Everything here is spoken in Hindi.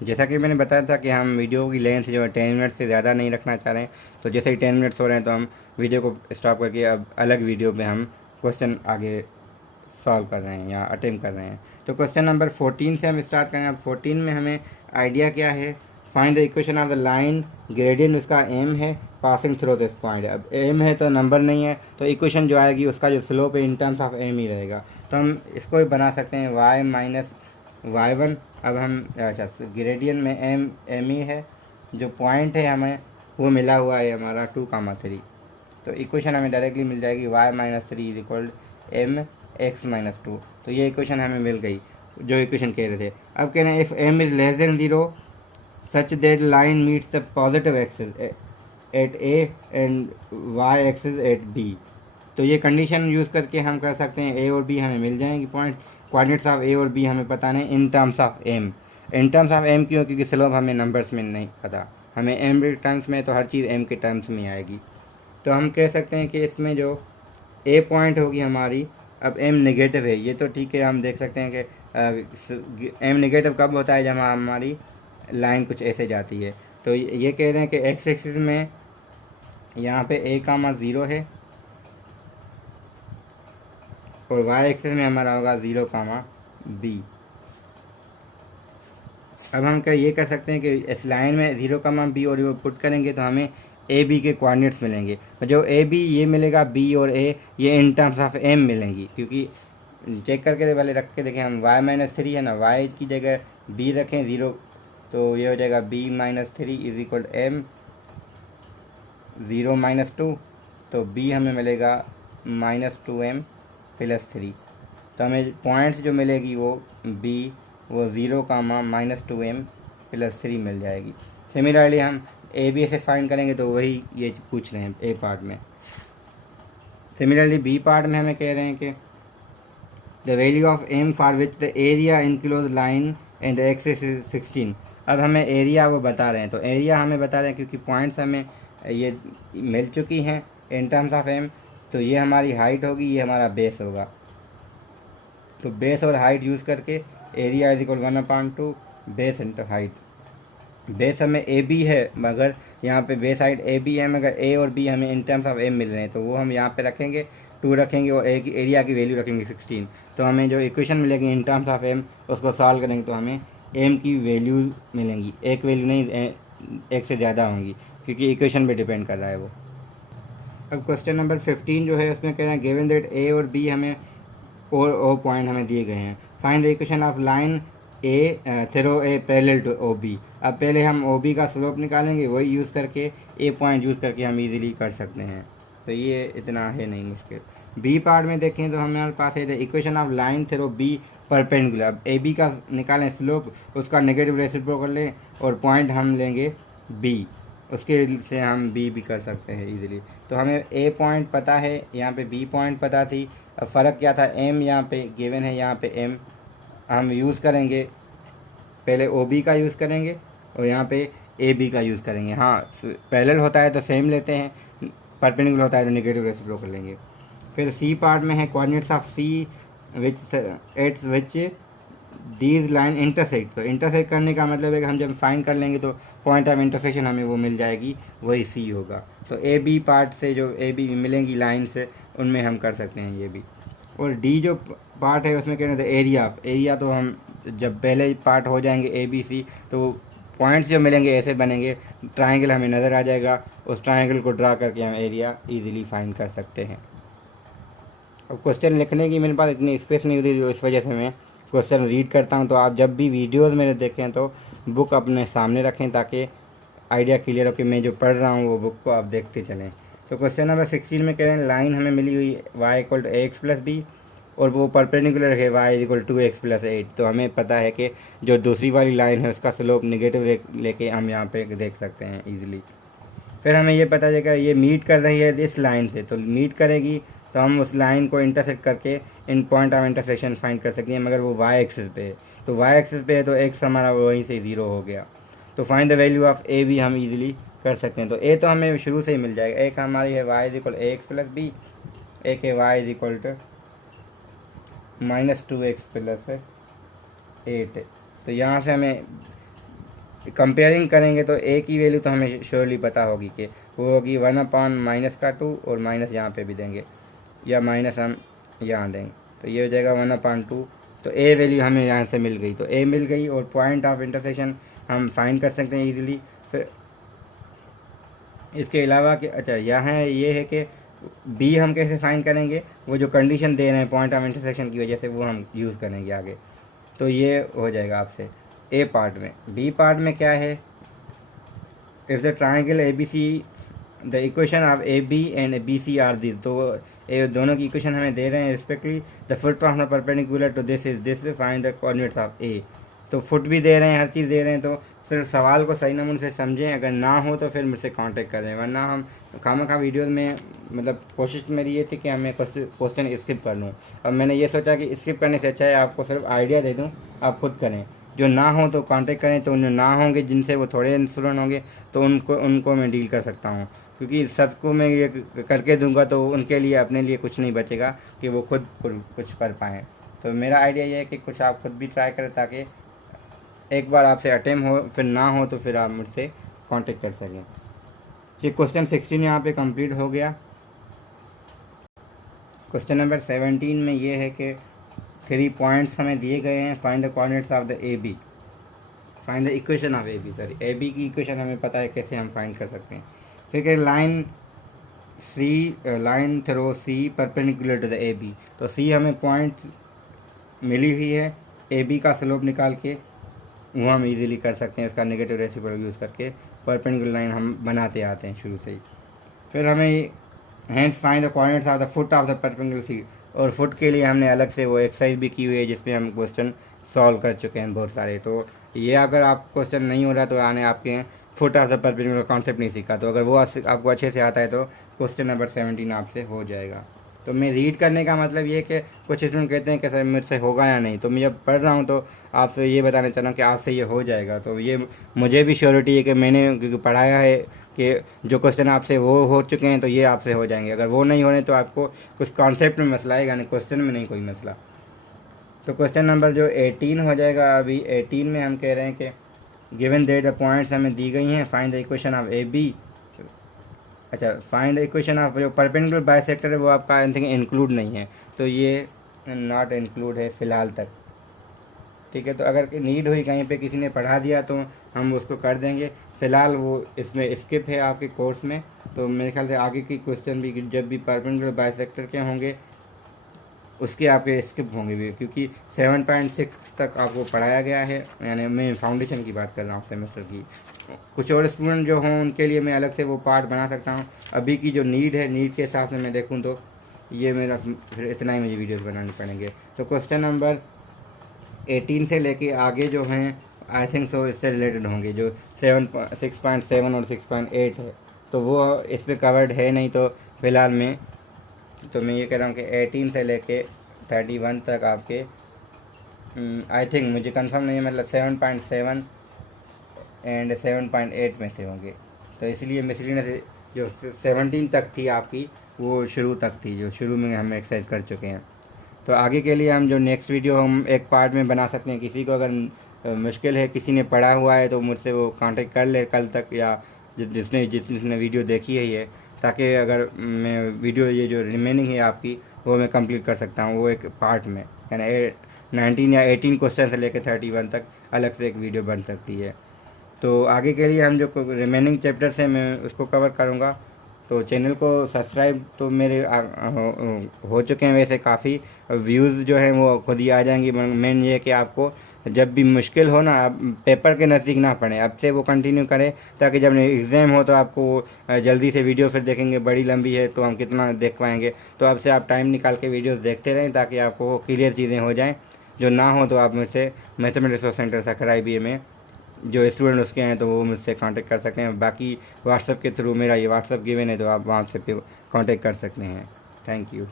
जैसा कि मैंने बताया था कि हम वीडियो की लेंथ जो है 10 मिनट से ज़्यादा नहीं रखना चाह रहे हैं, तो जैसे ही 10 मिनट्स हो रहे हैं तो हम वीडियो को स्टॉप करके अब अलग वीडियो में हम क्वेश्चन आगे सॉल्व कर रहे हैं या अटेम्प्ट कर रहे हैं। तो क्वेश्चन नंबर 14 से हम स्टार्ट करें। अब 14 में हमें आइडिया क्या है, find the equation of the line, gradient उसका एम है, पासिंग थ्रू दिस पॉइंट। अब एम है तो नंबर नहीं है, तो इक्वेशन जो आएगी उसका जो स्लोप है इन टर्म्स ऑफ एम ही रहेगा। तो हम इसको भी बना सकते हैं y माइनस y1। अब हम अच्छा ग्रेडियंट में एम ही है, जो पॉइंट है हमें वो मिला हुआ है हमारा 2,3। तो इक्वेशन हमें डायरेक्टली मिल जाएगी y minus 3 is equal M X minus 2। तो ये इक्वेशन हमें मिल गई जो इक्वेशन कह रहे थे। अब कह रहे हैं if M is less than 0 such that line meets the positive axis at A and Y axis at B. तो ये कंडीशन यूज़ करके हम कर सकते हैं ए और बी हमें मिल जाएंगी पॉइंट, कोऑर्डिनेट्स ऑफ ए और बी हमें पता नहीं in terms of M. In terms of M क्यों, क्योंकि स्लोप हमें नंबर्स में नहीं पता, हमें एम के टर्म्स में, तो हर चीज़ एम के टर्म्स में आएगी। तो हम कह सकते हैं कि इसमें जो ए पॉइंट होगी हमारी, अब एम नेगेटिव है ये तो ठीक है, हम देख सकते हैं कि एम नेगेटिव कब होता है जब हमारी लाइन कुछ ऐसे जाती है। तो ये कह रहे हैं कि एक्स एक्सिस में यहाँ पे ए कामा 0 है और वाई एक्सिस में हमारा होगा 0 कामा बी। अब हम क्या ये कर सकते हैं कि इस लाइन में 0 कामा बी और पुट करेंगे तो हमें ए बी के कोऑर्डिनेट्स मिलेंगे। जो ए बी ये मिलेगा, बी और ए ये इन टर्म्स ऑफ एम मिलेंगी, क्योंकि चेक करके पहले रख के देखें हम y-3 है ना, y की जगह b रखें 0, तो ये हो जाएगा b-3 is equal M 0 minus 2। तो b हमें मिलेगा -2m प्लस 3। तो हमें पॉइंट्स जो मिलेगी वो b वो 0 कामा -2m प्लस 3 मिल जाएगी। सिमिलरली हम ए बी से फाइंड करेंगे तो वही ये पूछ रहे हैं ए पार्ट में। सिमिलरली बी पार्ट में हमें कह रहे हैं कि the value of M for which the area enclose line and the axis is 16। अब हमें एरिया वो बता रहे हैं, तो एरिया हमें बता रहे हैं क्योंकि पॉइंट्स हमें ये मिल चुकी हैं इन टर्म्स ऑफ एम। तो ये हमारी हाइट होगी, ये हमारा बेस होगा। तो बेस और हाइट यूज़ करके area is equal 1/2 base into height. Base हमें ए बी है, मगर यहाँ पे बेस हाइट ए बी है, मगर ए और बी हमें इन टर्म्स ऑफ एम मिल रहे हैं, तो वो हम यहाँ पे रखेंगे 2 रखेंगे और ए की एरिया की वैल्यू रखेंगे 16। तो हमें जो इक्वेशन मिलेगी इन टर्म्स ऑफ एम उसको सॉल्व करेंगे तो हमें एम की वैल्यू मिलेंगी, एक वैल्यू नहीं एक से ज़्यादा होंगी, क्योंकि इक्वेशन पे डिपेंड कर रहा है वो। अब क्वेश्चन नंबर 15 जो है उसमें कह रहे हैं गिवन दैट ए और बी हमें और ओ पॉइंट हमें दिए गए हैं, find the equation of line A through A parallel to O B. अब पहले हम ओ बी का स्लोप निकालेंगे, वही यूज़ करके ए पॉइंट यूज़ करके हम इजीली कर सकते हैं, तो ये इतना है नहीं मुश्किल। बी पार्ट में देखें तो हमारे पास है the equation of line through B perpendicular. अब ए बी का निकालें स्लोप, उसका नेगेटिव रेसिप्रोकल लें और पॉइंट हम लेंगे बी, उसके से हम बी भी कर सकते हैं इजीली। तो हमें ए पॉइंट पता है, यहाँ पे बी पॉइंट पता थी। अब फ़र्क क्या था, एम यहाँ पे गिवन है, यहाँ पे एम हम यूज़ करेंगे, पहले ओ बी का यूज़ करेंगे और यहाँ पे ए बी का यूज़ करेंगे। हाँ पैरेलल होता है तो सेम लेते हैं, परपेंडिकुलर होता है तो नेगेटिव रेसिप्रोकल लेंगे। फिर सी पार्ट में है coordinates of C which at which these line intersect. तो इंटरसेक्ट करने का मतलब है कि हम जब फाइंड कर लेंगे तो पॉइंट ऑफ इंटरसेक्शन हमें वो मिल जाएगी, वही सी होगा। तो ए बी पार्ट से जो ए बी मिलेंगी लाइन से, उनमें हम कर सकते हैं ये भी। और डी जो पार्ट है उसमें कहना था एरिया। एरिया तो हम जब पहले पार्ट हो जाएंगे ए बी सी तो पॉइंट्स जो मिलेंगे ऐसे बनेंगे, ट्रायंगल हमें नज़र आ जाएगा, उस ट्रायंगल को ड्रा करके हम एरिया इजीली फाइंड कर सकते हैं। अब क्वेश्चन लिखने की मेरे पास इतनी स्पेस नहीं होती, तो इस वजह से मैं क्वेश्चन रीड करता हूँ। तो आप जब भी वीडियोस मेरे देखें तो बुक अपने सामने रखें ताकि आइडिया क्लियर हो कि मैं जो पढ़ रहा हूँ वो बुक को आप देखते चलें। तो क्वेश्चन नंबर 16 में कह रहे हैं लाइन हमें मिली हुई y equal to x plus B और वो परपेंडिकुलर है y equal to x plus 8। तो हमें पता है कि जो दूसरी वाली लाइन है उसका स्लोप नेगेटिव लेके हम यहाँ पे देख सकते हैं ईजिली। फिर हमें ये पता चलेगा ये मीट कर रही है इस लाइन से, तो मीट करेगी तो हम उस लाइन को इंटरसेक्ट करके इन पॉइंट ऑफ इंटरसेक्शन फाइंड कर सकते हैं, मगर वो वाई एक्सिस पे है। तो वाई एक्सिस पे है तो एक्स हमारा वहीं से 0 हो गया। तो फाइंड द वैल्यू ऑफ ए भी हम इजीली कर सकते हैं। तो ए तो हमें शुरू से ही मिल जाएगा, एक हमारी है Y is equal A X plus B, एक है Y is equal to -2x plus 8। तो यहाँ से हमें कंपेयरिंग करेंगे तो ए की वैल्यू तो हमें श्योरली पता होगी कि वो होगी 1/-2 और माइनस यहाँ पे भी देंगे या माइनस हम यहाँ देंगे, तो ये हो जाएगा 1/2। तो ए वैल्यू हमें यहाँ से मिल गई, तो ए मिल गई और पॉइंट ऑफ इंटरसेक्शन हम फाइंड कर सकते हैं इजीली। फिर इसके अलावा कि अच्छा यहाँ ये है कि बी हम कैसे फाइंड करेंगे, वो जो कंडीशन दे रहे हैं पॉइंट ऑफ इंटरसेक्शन की वजह से वो हम यूज़ करेंगे आगे। तो ये हो जाएगा आपसे ए पार्ट में। बी पार्ट में क्या है, if the triangle A B C the equation of A B and B C are this, तो ये दोनों की इक्वेशन हमें दे रहे हैं respectively the foot of the perpendicular to this is this, find the coordinates of A. तो फुट भी दे रहे हैं, हर चीज़ दे रहे हैं, तो फिर सवाल को सही नमूने से समझें, अगर ना हो तो फिर मुझसे कांटेक्ट करें, वरना हम खामखा वीडियोस में मतलब कोशिश मेरी ये थी कि हमें क्वेश्चन स्किप कर लूँ। अब मैंने ये सोचा कि स्किप करने से अच्छा है आपको सिर्फ आइडिया दे दूँ, आप खुद करें। जो ना हो तो कांटेक्ट करें, तो जो ना होंगे जिनसे वो थोड़े स्टूडेंट होंगे तो उनको मैं डील कर सकता हूँ, क्योंकि सबको मैं ये करके दूंगा तो उनके लिए अपने लिए कुछ नहीं बचेगा कि वो खुद कुछ कर पाएँ। तो मेरा आइडिया ये है कि कुछ आप खुद भी ट्राई करें, ताकि एक बार आपसे अटेम्प्ट हो, फिर ना हो तो फिर आप मुझसे कांटेक्ट कर सकें। ये क्वेश्चन 16 यहाँ पे कंप्लीट हो गया। क्वेश्चन नंबर 17 में ये है कि 3 पॉइंट्स हमें दिए गए हैं, find the coordinates of the A B, find the equation of A B, sorry A B की इक्वेशन हमें पता है कैसे हम फाइंड कर सकते हैं। ठीक है, line through C perpendicular to the A B, तो सी हमें पॉइंट मिली हुई है, ए बी का स्लोप निकाल के वो हम इजीली कर सकते हैं, इसका नेगेटिव रेसिप्रोकल यूज़ करके परपेंडिकुलर लाइन हम बनाते आते हैं शुरू से ही। फिर हमें hence find the coordinates of the foot of the perpendicular C, और फुट के लिए हमने अलग से वो एक्सरसाइज भी की हुई है जिसमें हम क्वेश्चन सॉल्व कर चुके हैं बहुत सारे। तो ये अगर आप क्वेश्चन नहीं हो रहा तो आने आपके foot of the perpendicular concept नहीं सीखा, तो अगर वो आपको अच्छे से आता है तो क्वेश्चन नंबर 17 आपसे हो जाएगा। तो मैं रीड करने का मतलब ये कि कुछ स्टूडेंट कहते हैं कि सर मुझसे होगा या नहीं, तो मैं जब पढ़ रहा हूँ तो आपसे ये बताना चाह रहा हूँ कि आपसे ये हो जाएगा। तो ये मुझे भी श्योरिटी है कि मैंने पढ़ाया है कि जो क्वेश्चन आपसे वो हो चुके हैं तो ये आपसे हो जाएंगे। अगर वो नहीं होने तो आपको कुछ कॉन्सेप्ट में मसला है, यानी क्वेश्चन में नहीं कोई मसला। तो क्वेश्चन नंबर जो 18 हो जाएगा, अभी 18 में हम कह रहे हैं कि गिवन दैट द पॉइंट्स हमें दी गई हैं, find the equation of A B. अच्छा, फाइंड द इक्वेशन ऑफ जो परपेंडिकुलर बाइसेक्टर है वो आपका आई थिंक इंक्लूड नहीं है, तो ये नॉट इंक्लूड है फ़िलहाल तक। ठीक है, तो अगर नीड हुई कहीं पे किसी ने पढ़ा दिया तो हम उसको कर देंगे, फ़िलहाल वो इसमें स्किप है आपके कोर्स में। तो मेरे ख्याल से आगे की क्वेश्चन भी जब भी परपेंडिकुलर बाइसेक्टर के होंगे उसके आपके स्किप होंगे भी, क्योंकि 7.6 तक आपको पढ़ाया गया है, यानी मैं फाउंडेशन की बात कर रहा हूँ सेमेस्टर की। कुछ और स्टूडेंट जो हों उनके लिए मैं अलग से वो पार्ट बना सकता हूँ। अभी की जो नीड है, नीड के हिसाब से मैं देखूँ तो ये मेरा फिर इतना ही मुझे वीडियोस बनाने पड़ेंगे। तो क्वेश्चन नंबर 18 से लेके आगे जो हैं आई थिंक सो इससे रिलेटेड होंगे, जो 6.7 और 6.8 है तो वो इसमें कवर्ड है नहीं। तो फिलहाल मैं ये कह रहा हूँ कि 18 से लेके 31 तक आपके आई थिंक, मुझे कंफर्म नहीं है, मतलब 7.7 एंड 7.8 में से होंगे। तो इसलिए मिसलिनियस जो 17 तक थी आपकी वो शुरू तक थी, जो शुरू में हम एक्सरसाइज कर चुके हैं। तो आगे के लिए हम जो नेक्स्ट वीडियो हम एक पार्ट में बना सकते हैं। किसी को अगर मुश्किल है, किसी ने पढ़ा हुआ है तो मुझसे वो कांटेक्ट कर ले कल तक, या जिसने वीडियो देखी है ये, ताकि अगर मैं वीडियो ये जो रिमेनिंग है आपकी वो मैं कंप्लीट कर सकता हूँ वो एक पार्ट में, यानी 19 या 18 क्वेश्चन से लेकर 31 तक अलग से एक वीडियो बन सकती है। तो आगे के लिए हम जो रिमेनिंग चैप्टर्स हैं मैं उसको कवर करूँगा। तो चैनल को सब्सक्राइब तो मेरे हो चुके हैं, वैसे काफ़ी व्यूज़ जो हैं वो खुद ही आ जाएंगी। मेन ये है कि आपको जब भी मुश्किल हो ना, आप पेपर के नज़दीक ना पढ़ें, अब से वो कंटिन्यू करें, ताकि जब एग्ज़ाम हो तो आपको जल्दी से वीडियो फिर देखेंगे, बड़ी लंबी है तो हम कितना देख पाएंगे। तो अब से आप टाइम निकाल के वीडियोस देखते रहें ताकि आपको क्लियर चीज़ें हो जाएं। जो ना हो तो आप मुझसे मैथमेटिक्स रिसोर्स सेंटर सकराई बी में जो स्टूडेंट उसके हैं तो वो मुझसे कांटेक्ट कर सकते हैं। बाकी व्हाट्सएप के थ्रू मेरा ये व्हाट्सएप गिवन है, तो आप वहाँ से कांटेक्ट कर सकते हैं। Thank you.